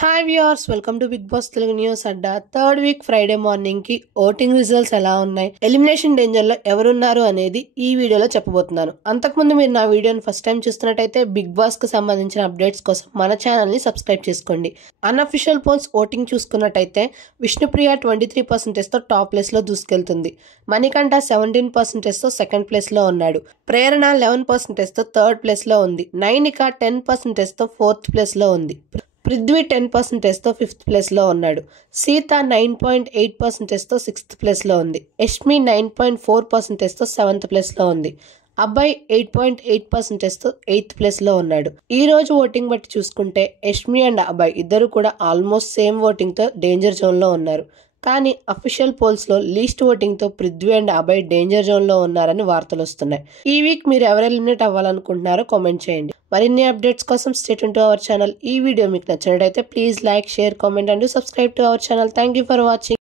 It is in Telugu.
Hi viewers, welcome to Bigg Boss Telugu news అడ్డా. థర్డ్ వీక్ ఫ్రైడే మార్నింగ్ కి ఓటింగ్ రిజల్ట్స్ ఎలా ఉన్నాయి, ఎలిమినేషన్ డేంజర్ లో ఎవరున్నారు అనేది ఈ వీడియోలో చెప్పబోతున్నాను. అంతకుముందు మీరు నా వీడియోని ఫస్ట్ టైం చూస్తున్నట్టయితే బిగ్ బాస్ కు సంబంధించిన అప్డేట్స్ కోసం మన ఛానల్ ని సబ్స్క్రైబ్ చేసుకోండి. అన్అఫిషియల్ పోల్స్ ఓటింగ్ చూసుకున్నట్టయితే విష్ణుప్రియ 23% తో టాప్ ప్లేస్ లో దూసుకెళ్తుంది. మణికంఠ 17% తో సెకండ్ ప్లేస్ లో ఉన్నాడు. ప్రేరణ 11% తో థర్డ్ ప్లేస్ లో ఉంది. నైనిక 10% తో ఫోర్త్ ప్లేస్ లో ఉంది. పృథ్వీ 10% తో ఫిఫ్త్ ప్లేస్ లో ఉన్నాడు. సీత 9.8% తో సిక్స్త్ ప్లేస్ లో ఉంది. యష్మి 9.4% తో సెవెంత్ ప్లేస్ లో ఉంది. అబ్బాయి 8.8% తో ఎయిత్ ప్లేస్ లో ఉన్నాడు. ఈ రోజు ఓటింగ్ బట్టి చూసుకుంటే యష్మి అండ్ అబ్బాయి ఇద్దరు కూడా ఆల్మోస్ట్ సేమ్ ఓటింగ్ తో డేంజర్ జోన్ లో ఉన్నారు. కానీ అఫీషియల్ పోల్స్ లో లీస్ట్ ఓటింగ్ తో పృథ్వీ అండ్ అబ్బాయి డేంజర్ జోన్ లో ఉన్నారని వార్తలు వస్తున్నాయి. ఈ వీక్ మీరు ఎవరు ఎలిమినేట్ అవ్వాలనుకుంటున్నారో కామెంట్ చేయండి. మరిన్ని అప్డేట్స్ కోసం stay tune to our channel. ఈ వీడియో మీకు నచ్చినట్లయితే please like, share, comment and subscribe to our channel. Thank you for watching.